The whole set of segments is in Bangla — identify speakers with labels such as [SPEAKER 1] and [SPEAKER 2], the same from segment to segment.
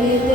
[SPEAKER 1] Amen.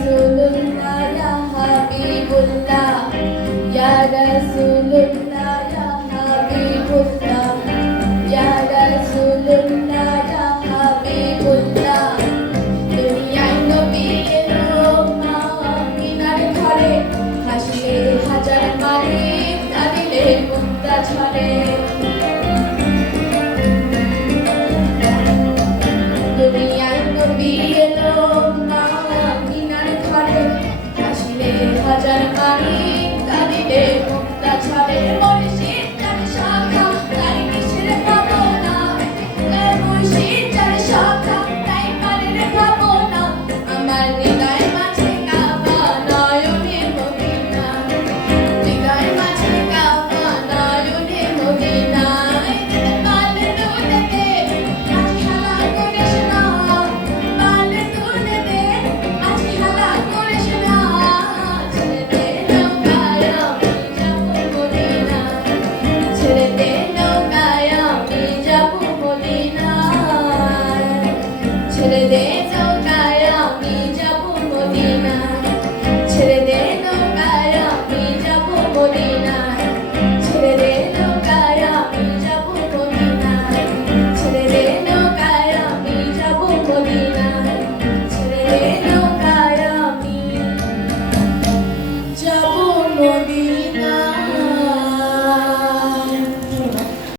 [SPEAKER 1] Rasulullah ya Habibullah Ya Rasulullah ya Habibullah Ya Rasulullah ya Habibullah দুনিয়ায় নবীর মা কিনার ঘরে হাসলে হাজার মারি কাঁদিলে মুক্তা ছড়ে দুনিয়ায় নবীর Maria.